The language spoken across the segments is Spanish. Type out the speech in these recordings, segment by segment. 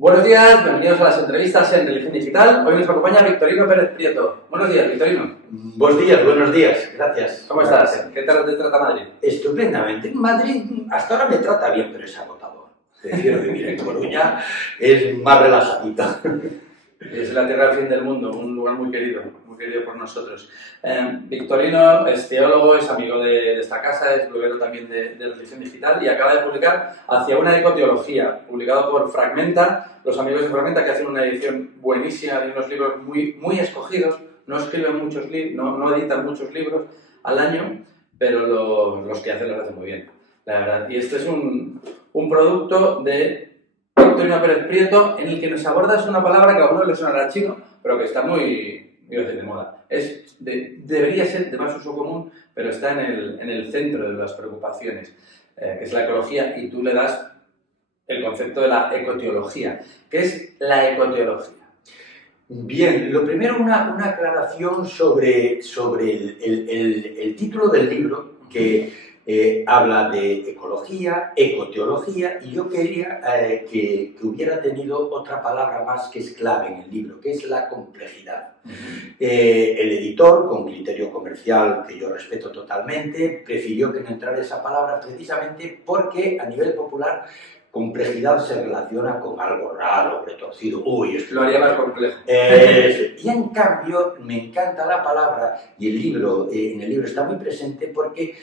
Buenos días, bienvenidos a las entrevistas en Religión Digital. Hoy nos acompaña Victorino Pérez Prieto. Buenos días, Victorino. Buenos días, gracias. ¿Cómo estás? ¿Qué tal te trata Madrid? Estupendamente. Madrid hasta ahora me trata bien, pero es agotador. Prefiero vivir en Coruña, es más relajadita. Es la tierra del fin del mundo, un lugar muy querido por nosotros. Victorino es teólogo, es amigo de esta casa, es bloguero también de Religión Digital y acaba de publicar Hacia una ecoteología, publicado por Fragmenta, los amigos de Fragmenta, que hacen una edición buenísima de unos libros muy escogidos. No escriben muchos libros, no editan muchos libros al año, pero los que hacen los hacen muy bien, la verdad. Y este es un producto de Victorino Pérez Prieto, en el que nos abordas una palabra que a algunos les sonará chino, pero que está muy de moda. Debería ser de más uso común, pero está en el centro de las preocupaciones, que es la ecología, y tú le das el concepto de la ecoteología. ¿Qué es la ecoteología? Bien, lo primero una aclaración sobre el título del libro, que habla de ecología, ecoteología, y yo quería que hubiera tenido otra palabra más que es clave en el libro, que es la complejidad. El editor, con criterio comercial que yo respeto totalmente, prefirió que no entrara esa palabra precisamente porque a nivel popular complejidad se relaciona con algo raro, retorcido. Uy, esto lo haría más complejo. Y en cambio, me encanta la palabra, y en el libro está muy presente porque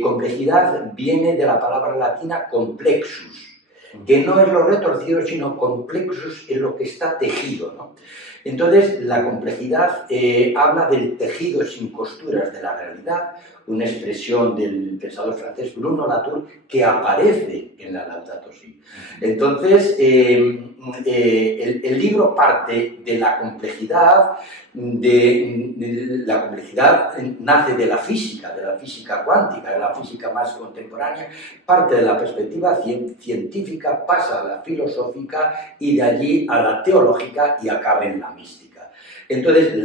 complejidad viene de la palabra latina complexus, que no es lo retorcido, sino complexus es lo que está tejido, ¿no? Entonces, la complejidad habla del tejido sin costuras de la realidad, una expresión del pensador francés Bruno Latour que aparece en la Laudato Si. Entonces, el libro parte de la complejidad, la complejidad nace de la física cuántica, de la física más contemporánea, parte de la perspectiva científica, pasa a la filosófica y de allí a la teológica y acaba en la mística. Entonces, el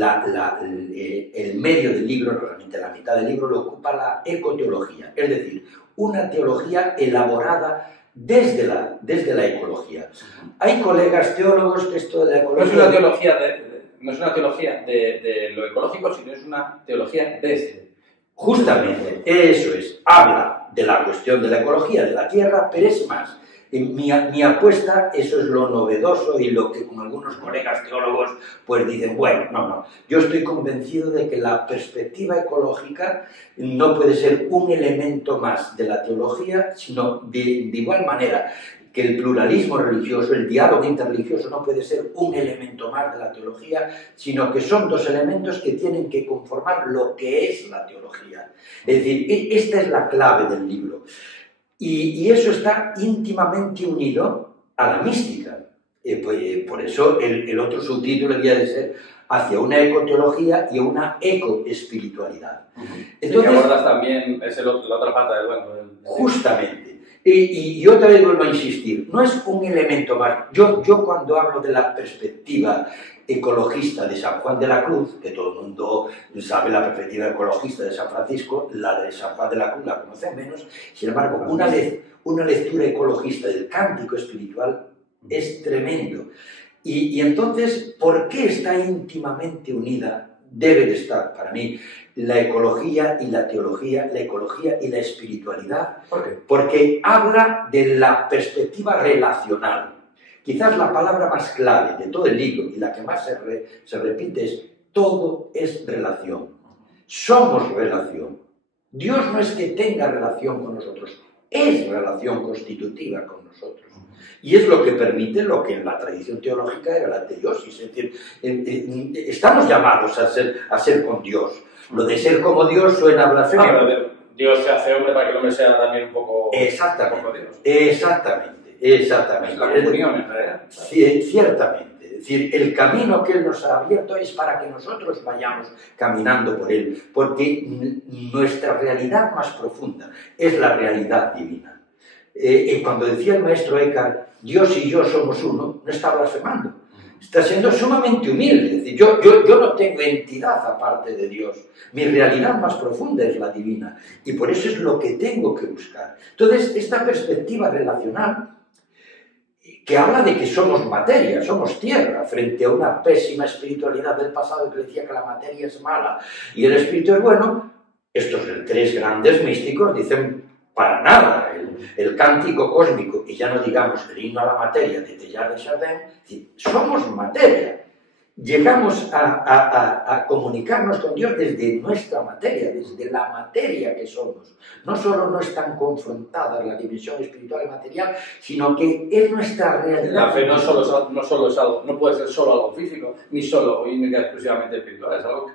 medio del libro, realmente la mitad del libro, lo ocupa la ecoteología, es decir, una teología elaborada desde la ecología. Hay colegas teólogos que esto de la ecología... No es una teología de lo ecológico, sino es una teología desde. Justamente, eso es, habla de la cuestión de la ecología, de la tierra, pero es más. Mi apuesta, eso es lo novedoso y lo que con algunos colegas teólogos pues dicen, bueno, no, yo estoy convencido de que la perspectiva ecológica no puede ser un elemento más de la teología, sino de igual manera que el pluralismo religioso, el diálogo interreligioso no puede ser un elemento más de la teología, sino que son dos elementos que tienen que conformar lo que es la teología. Es decir, esta es la clave del libro. Y eso está íntimamente unido a la mística. Por eso el otro subtítulo debía de ser Hacia una ecoteología y una ecoespiritualidad. Entonces, que abordas también, es la otra pata del banco. Justamente. Y otra vez vuelvo a insistir, no es un elemento más. Yo cuando hablo de la perspectiva ecologista de San Juan de la Cruz, que todo el mundo sabe la perspectiva ecologista de San Francisco, la de San Juan de la Cruz la conocen menos, sin embargo, una lectura ecologista del cántico espiritual es tremendo. Y entonces, ¿por qué está íntimamente unida? Debe de estar, para mí, la ecología y la teología, la ecología y la espiritualidad. ¿Por qué? Porque habla de la perspectiva relacional. Quizás la palabra más clave de todo el libro y la que más se repite es todo es relación. Somos relación. Dios no es que tenga relación con nosotros, es relación constitutiva con nosotros. Y es lo que permite lo que en la tradición teológica era la teiosis. Es decir, estamos llamados a ser con Dios. Lo de ser como Dios suena blasfemio. Dios se hace hombre para que el hombre sea también un poco Dios. Exactamente. La comunión, en realidad. Sí, ciertamente. Es decir, el camino que Él nos ha abierto es para que nosotros vayamos caminando por Él. Porque nuestra realidad más profunda es la realidad divina. Cuando decía el maestro Eckhart, Dios y yo somos uno, no está blasfemando. Está siendo sumamente humilde. Es decir, yo no tengo entidad aparte de Dios. Mi realidad más profunda es la divina. Y por eso es lo que tengo que buscar. Entonces, esta perspectiva relacional que habla de que somos materia, somos tierra, frente a una pésima espiritualidad del pasado que decía que la materia es mala y el espíritu es bueno. Estos tres grandes místicos dicen para nada. El cántico cósmico, y ya no digamos el himno a la materia de Teilhard de Chardin, somos materia. Llegamos a comunicarnos con Dios desde nuestra materia, desde la materia que somos. No solo no están confrontadas la dimensión espiritual y material, sino que es nuestra realidad. La fe no solo es algo, no puede ser solo algo físico, ni solo o única exclusivamente espiritual, es algo que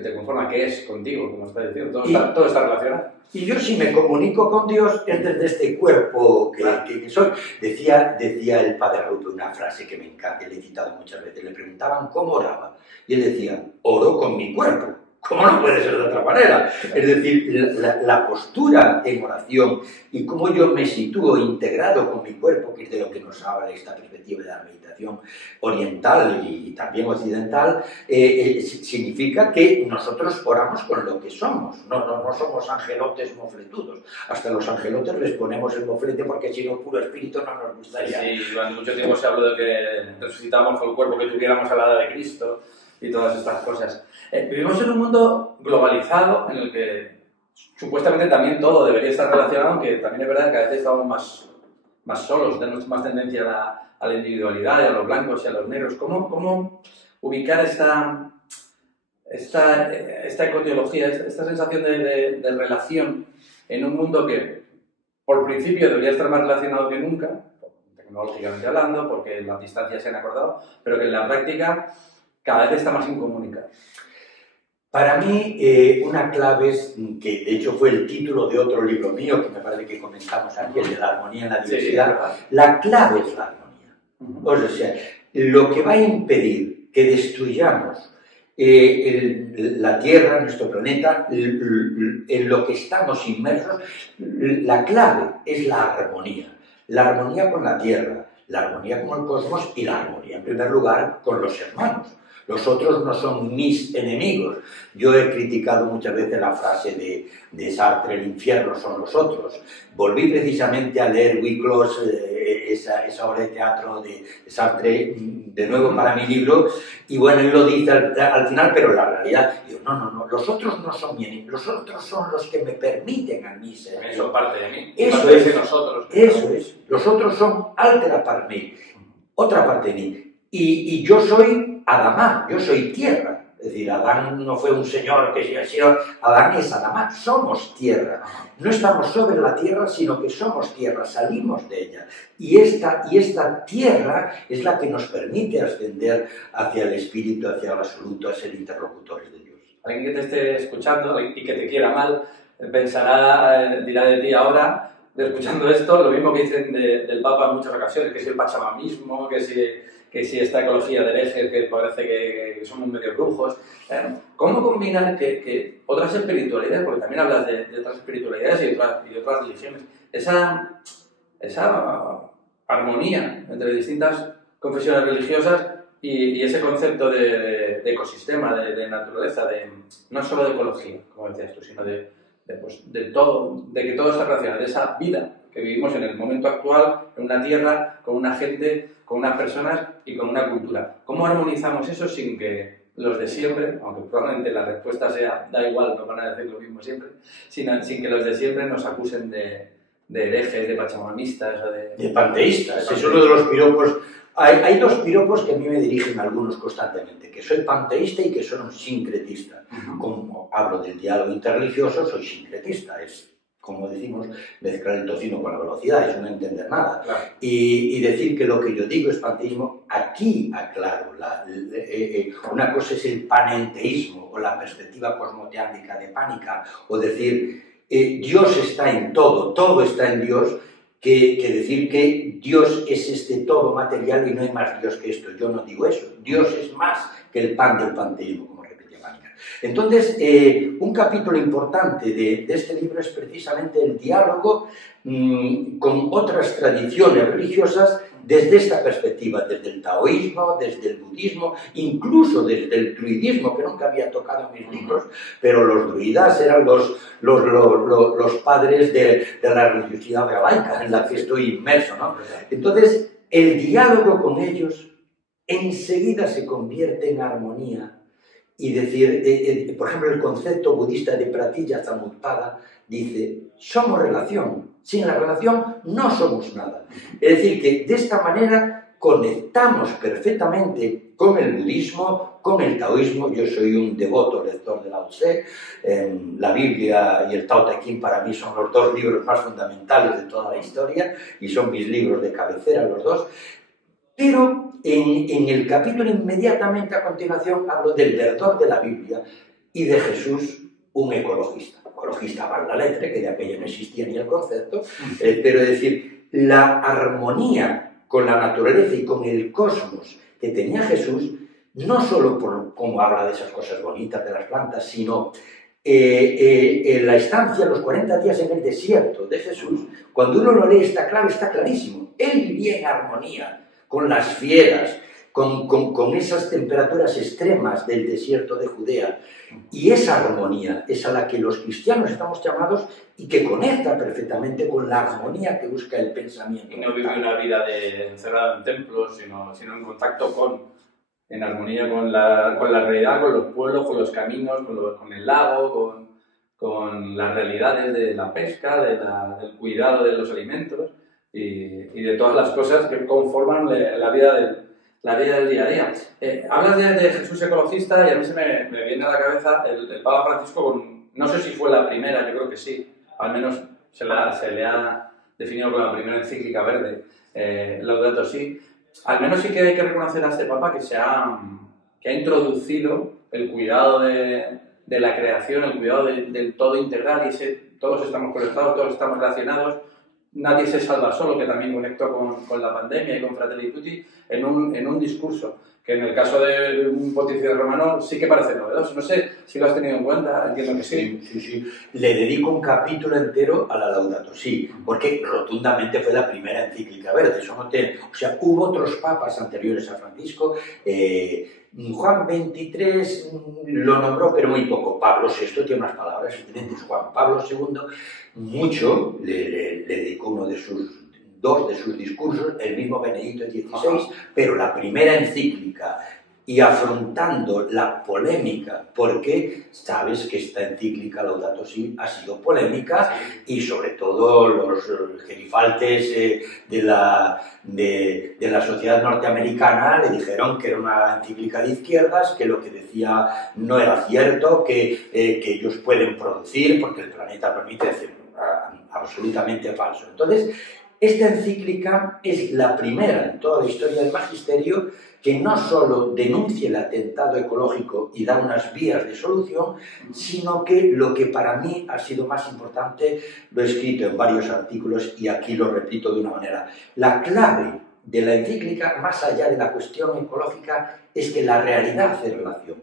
te conforma, que es contigo, como está diciendo, todo está relacionado. Y yo si me comunico con Dios es desde este cuerpo que soy. Decía el padre Rupe una frase que me encanta, le he citado muchas veces, le preguntaban cómo oraba, y él decía, oro con mi cuerpo. ¿Cómo no puede ser de otra manera? Es decir, la postura en oración y cómo yo me sitúo integrado con mi cuerpo, que es de lo que nos habla esta perspectiva de la meditación oriental y también occidental, significa que nosotros oramos con lo que somos. No somos angelotes mofletudos. Hasta los angelotes les ponemos el moflete porque si no, puro espíritu no nos gustaría. Sí, durante mucho tiempo se habló de que resucitamos con el cuerpo que tuviéramos a la edad de Cristo y todas estas cosas. Vivimos en un mundo globalizado en el que supuestamente también todo debería estar relacionado, aunque también es verdad que a veces estamos más solos, tenemos más tendencia a la individualidad, a los blancos y a los negros. ¿Cómo ubicar esta ecoteología, esta sensación de relación en un mundo que por principio debería estar más relacionado que nunca, tecnológicamente hablando, porque las distancias se han acortado, pero que en la práctica cada vez está más incomunicado? Para mí, una clave es, que de hecho fue el título de otro libro mío, que me parece que comentamos aquí, el de la armonía en la diversidad, sí, la clave es la armonía. O sea, lo que va a impedir que destruyamos la Tierra, nuestro planeta, en lo que estamos inmersos, la clave es la armonía. La armonía con la Tierra, la armonía con el cosmos y la armonía, en primer lugar, con los hermanos. Los otros no son mis enemigos. Yo he criticado muchas veces la frase de Sartre, el infierno son los otros. Volví precisamente a leer Wicklos, esa obra de teatro de Sartre, de nuevo para mi libro, y bueno, él lo dice al final, pero la realidad, digo, no, los otros no son mi enemigo, los otros son los que me permiten a mí ser. Eso parte de mí. Eso parte de nosotros. Eso es. Los otros son altera par mí, otra parte de mí. Y yo soy Adamá, yo soy tierra. Es decir, Adán no fue un señor que sino Adán es Adamá, somos tierra. No estamos sobre la tierra, sino que somos tierra, salimos de ella. Y esta tierra es la que nos permite ascender hacia el espíritu, hacia el absoluto, a ser interlocutores de Dios. Alguien que te esté escuchando y que te quiera mal, pensará, dirá de ti ahora, escuchando esto, lo mismo que dicen del Papa en muchas ocasiones, que si el pachamamismo, que si esta ecología de herejes que parece que somos medio brujos. ¿Cómo combinar que otras espiritualidades, porque también hablas de otras espiritualidades y de otras religiones, esa armonía entre distintas confesiones religiosas y ese concepto de ecosistema, de naturaleza, no solo de ecología, como decías tú, sino de todo, de que todo está relacionado, de esa vida que vivimos en el momento actual, en una tierra, con una gente, con unas personas y con una cultura? ¿Cómo armonizamos eso sin que los de siempre, aunque probablemente la respuesta sea da igual, no van a decir lo mismo siempre, sin que los de siempre nos acusen de herejes, de pachamamistas o de panteístas? Es uno de los piropos. Hay dos piropos que a mí me dirigen algunos constantemente, que soy panteísta y que soy un sincretista. Como hablo del diálogo interreligioso, soy sincretista. Es, como decimos, mezclar el tocino con la velocidad, es no entender nada. Claro. Y decir que lo que yo digo es panteísmo, aquí aclaro. Una cosa es el panenteísmo o la perspectiva cosmoteánica de Pánica, o decir Dios está en todo está en Dios, que decir que Dios es este todo material y no hay más Dios que esto. Yo no digo eso. Dios es más que el pan del panteísmo, como repetía Pánica. Entonces, un capítulo importante de este libro es precisamente el diálogo con otras tradiciones religiosas desde esta perspectiva, desde el taoísmo, desde el budismo, incluso desde el druidismo, que nunca había tocado en mis libros, pero los druidas eran los padres de la religiosidad galaica en la que estoy inmerso, ¿no? Entonces, el diálogo con ellos enseguida se convierte en armonía. Y decir, por ejemplo, el concepto budista de Pratitya Samutpada dice, somos relación, sin la relación no somos nada. Es decir, que de esta manera conectamos perfectamente con el budismo, con el taoísmo. Yo soy un devoto lector de Lao Tse. La Biblia y el Tao Te Ching para mí son los dos libros más fundamentales de toda la historia y son mis libros de cabecera los dos. Pero en el capítulo inmediatamente a continuación hablo del verdor de la Biblia y de Jesús, un ecologista. Ecologista va la letra, que de aquello no existía ni el concepto, pero es decir, la armonía con la naturaleza y con el cosmos que tenía Jesús, no solo por cómo habla de esas cosas bonitas de las plantas, sino en la estancia, los 40 días en el desierto de Jesús, cuando uno lo lee esta clave está clarísimo. Él vivía en armonía con las fieras, con esas temperaturas extremas del desierto de Judea. Y esa armonía es a la que los cristianos estamos llamados y que conecta perfectamente con la armonía que busca el pensamiento. Y no vive una vida encerrada en templos, sino en contacto en armonía con la realidad, con los pueblos, con los caminos, con el lago, con las realidades de la pesca, del cuidado de los alimentos y de todas las cosas que conforman la vida del día a día. Hablas de Jesús ecologista y a mí se me viene a la cabeza el Papa Francisco no sé si fue la primera, yo creo que sí, al menos se le ha definido como la primera encíclica verde, Laudato Si. Al menos sí que hay que reconocer a este Papa que ha introducido el cuidado de la creación, el cuidado del todo integral y todos estamos conectados, todos estamos relacionados. Nadie se salva solo, que también conectó con la pandemia y con Fratelli Tutti en un discurso que en el caso de un pontífice romano sí que parece novedoso. No sé si lo has tenido en cuenta, entiendo que sí. Sí. Le dedico un capítulo entero a la Laudato Si, porque rotundamente fue la primera encíclica verde. O sea, hubo otros papas anteriores a Francisco. Juan XXIII lo nombró, pero muy poco. Pablo VI tiene unas palabras excelentes. Juan Pablo II, mucho, le dedicó dos de sus discursos, el mismo Benedicto XVI, pero la primera encíclica, y afrontando la polémica, porque sabes que esta encíclica Laudato Si ha sido polémica y sobre todo los gerifaltes de la sociedad norteamericana le dijeron que era una encíclica de izquierdas, que lo que decía no era cierto, que ellos pueden producir porque el planeta permite decir absolutamente falso. Entonces, esta encíclica es la primera en toda la historia del magisterio que no solo denuncia el atentado ecológico y da unas vías de solución, sino que lo que para mí ha sido más importante, lo he escrito en varios artículos y aquí lo repito de una manera. La clave de la encíclica, más allá de la cuestión ecológica, es que la realidad hace relación.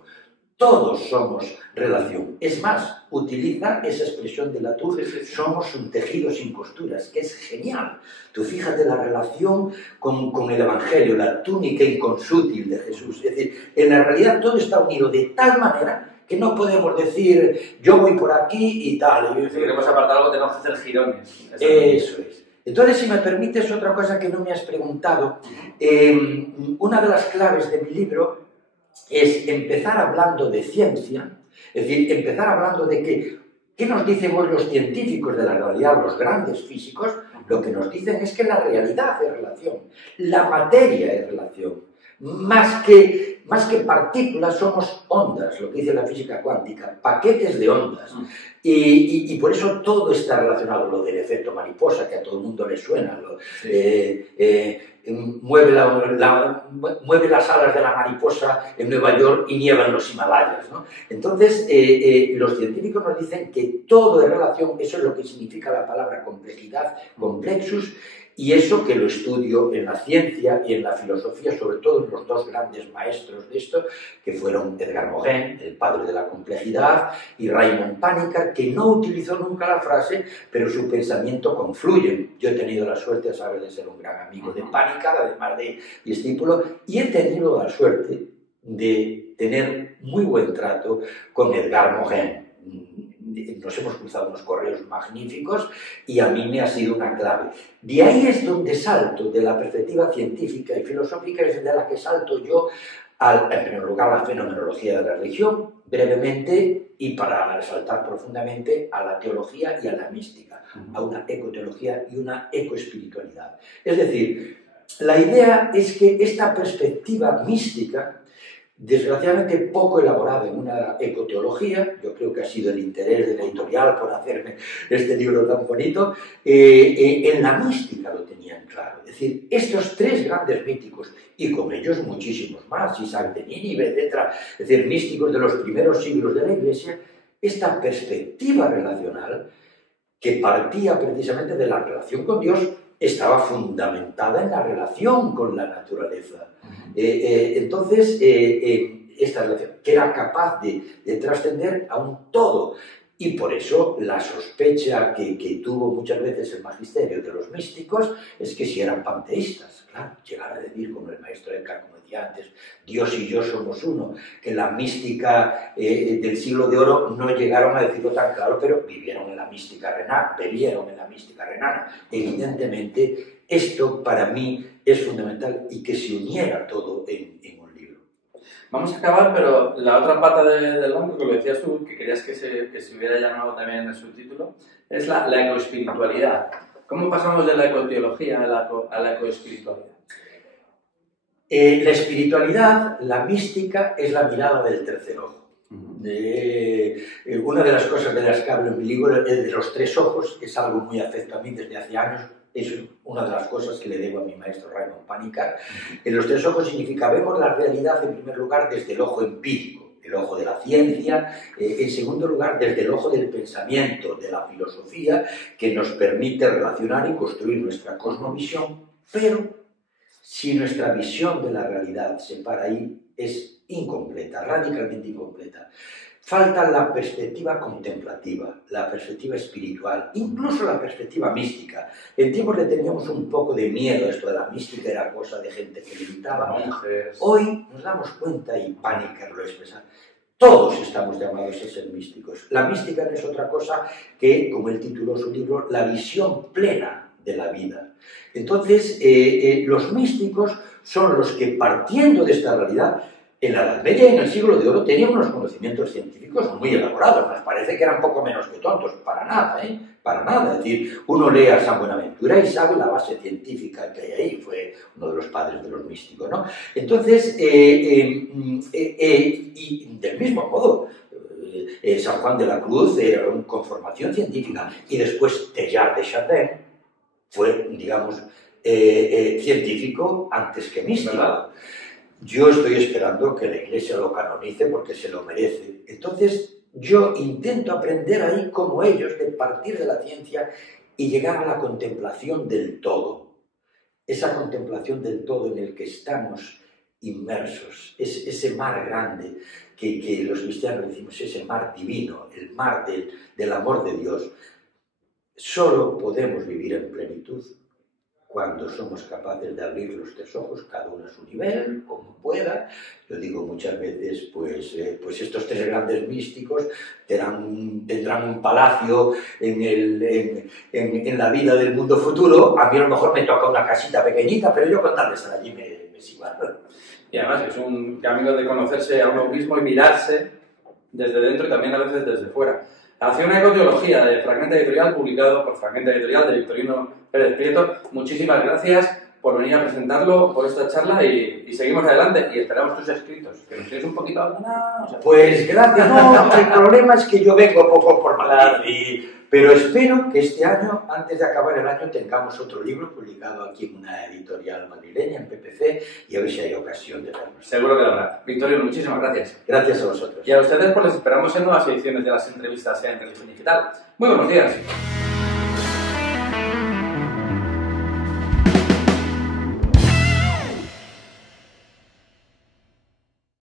Todos somos relación. Es más, utiliza esa expresión de Latour, somos un tejido sin costuras, que es genial. Tú fíjate la relación con el Evangelio, la túnica inconsútil de Jesús. Es decir, en la realidad todo está unido de tal manera que no podemos decir yo voy por aquí y tal. Si queremos apartar algo tenemos que hacer girones. Eso es. Entonces, si me permites otra cosa que no me has preguntado, una de las claves de mi libro es empezar hablando de ciencia, es decir, empezar hablando de ¿qué nos dicen hoy los científicos de la realidad, los grandes físicos? Lo que nos dicen es que la realidad es relación, la materia es relación. Más que partículas somos ondas, lo que dice la física cuántica, paquetes de ondas. Y por eso todo está relacionado, lo del efecto mariposa, que a todo el mundo le suena. Mueve las alas de la mariposa en Nueva York y nieva en los Himalayas, ¿no? Entonces, los científicos nos dicen que todo es relación, eso es lo que significa la palabra complejidad, complexus, y eso que lo estudio en la ciencia y en la filosofía, sobre todo en los dos grandes maestros de esto, que fueron Edgar Morin, el padre de la complejidad, y Raymond Panikkar, que no utilizó nunca la frase, pero su pensamiento confluye. Yo he tenido la suerte, sabes, de ser un gran amigo de Panikkar, además de discípulo, y he tenido la suerte de tener muy buen trato con Edgar Morin. nos hemos cruzado unos correos magníficos y a mí me ha sido una clave. De ahí es donde salto, de la perspectiva científica y filosófica, es de la que salto yo en primer lugar, la fenomenología de la religión, brevemente, y para resaltar profundamente, a la teología y a la mística, a una ecoteología y una ecoespiritualidad. Es decir, la idea es que esta perspectiva mística, desgraciadamente poco elaborada en una ecoteología, yo creo que ha sido el interés de la editorial por hacerme este libro tan bonito, en la mística lo tenían claro. Es decir, estos tres grandes místicos, y con ellos muchísimos más, Isaac de Nínive, etc., es decir, místicos de los primeros siglos de la Iglesia, esta perspectiva relacional, que partía precisamente de la relación con Dios, estaba fundamentada en la relación con la naturaleza. Entonces, esta relación, que era capaz de trascender a un todo. Y por eso la sospecha que tuvo muchas veces el magisterio de los místicos es que si eran panteístas, claro, llegar a decir, como el maestro Eckhart, como decía antes, Dios y yo somos uno, que la mística del siglo de oro no llegaron a decirlo tan claro, pero vivieron en la mística renana, bebieron en la mística renana. Evidentemente, esto para mí es fundamental y que se uniera todo en un libro. Vamos a acabar, pero la otra pata del banco, que lo decías tú, que querías que se hubiera llamado también en el subtítulo, es la ecoespiritualidad. ¿Cómo pasamos de la ecoteología a la ecoespiritualidad? La espiritualidad, la mística, es la mirada del tercer ojo. Una de las cosas de las que hablo en mi libro es de los tres ojos, es algo muy afecto a mí desde hace años, es una de las cosas que le debo a mi maestro Raymond Panikkar. En los tres ojos significa, vemos la realidad en primer lugar desde el ojo empírico, el ojo de la ciencia, en segundo lugar desde el ojo del pensamiento, de la filosofía, que nos permite relacionar y construir nuestra cosmovisión, pero si nuestra visión de la realidad se para ahí, es incompleta, radicalmente incompleta. Falta la perspectiva contemplativa, la perspectiva espiritual, incluso la perspectiva mística. En tiempos le teníamos un poco de miedo, esto de la mística era cosa de gente que limitaba. Hoy nos damos cuenta, y Panikkar lo expresa, todos estamos llamados a ser místicos. La mística no es otra cosa que, como él tituló su libro, la visión plena de la vida. Entonces, los místicos son los que, partiendo de esta realidad, en la Edad Media y en el siglo de oro tenían unos conocimientos científicos muy elaborados. Nos parece que eran poco menos que tontos, para nada, para nada. Es decir, uno lee a San Buenaventura y sabe la base científica que hay ahí, fue uno de los padres de los místicos, ¿no? Entonces, y del mismo modo, San Juan de la Cruz era con formación científica, y después Teilhard de Chardin fue, digamos, científico antes que místico. Yo estoy esperando que la Iglesia lo canonice porque se lo merece. Entonces, yo intento aprender ahí como ellos, de partir de la ciencia y llegar a la contemplación del todo. Esa contemplación del todo en el que estamos inmersos, ese mar grande que los cristianos decimos, ese mar divino, el mar del amor de Dios. Solo podemos vivir en plenitud cuando somos capaces de abrir los tres ojos, cada uno a su nivel, como pueda. Yo digo muchas veces, pues estos tres grandes místicos tendrán un palacio en la vida del mundo futuro. A mí a lo mejor me toca una casita pequeñita, pero yo con tal de estar allí me es igual. Y además es un camino de conocerse a uno mismo y mirarse desde dentro y también a veces desde fuera. Hacia una ecoteología de Fragmenta Editorial, publicado por Fragmenta Editorial de Victorino Pérez Prieto. Muchísimas gracias por venir a presentarlo, por esta charla, y seguimos adelante y esperamos tus escritos, que nos tienes un poquito abandonados. Pues gracias, no, el problema es que yo vengo poco por Madrid, pero espero que este año, antes de acabar el año, tengamos otro libro publicado aquí en una editorial madrileña, en PPC, y a ver si hay ocasión de vernos. Seguro que lo habrá. Victorino, muchísimas gracias. Gracias a vosotros. Y a ustedes, pues les esperamos en nuevas ediciones de las entrevistas en Religión Digital. Muy buenos días.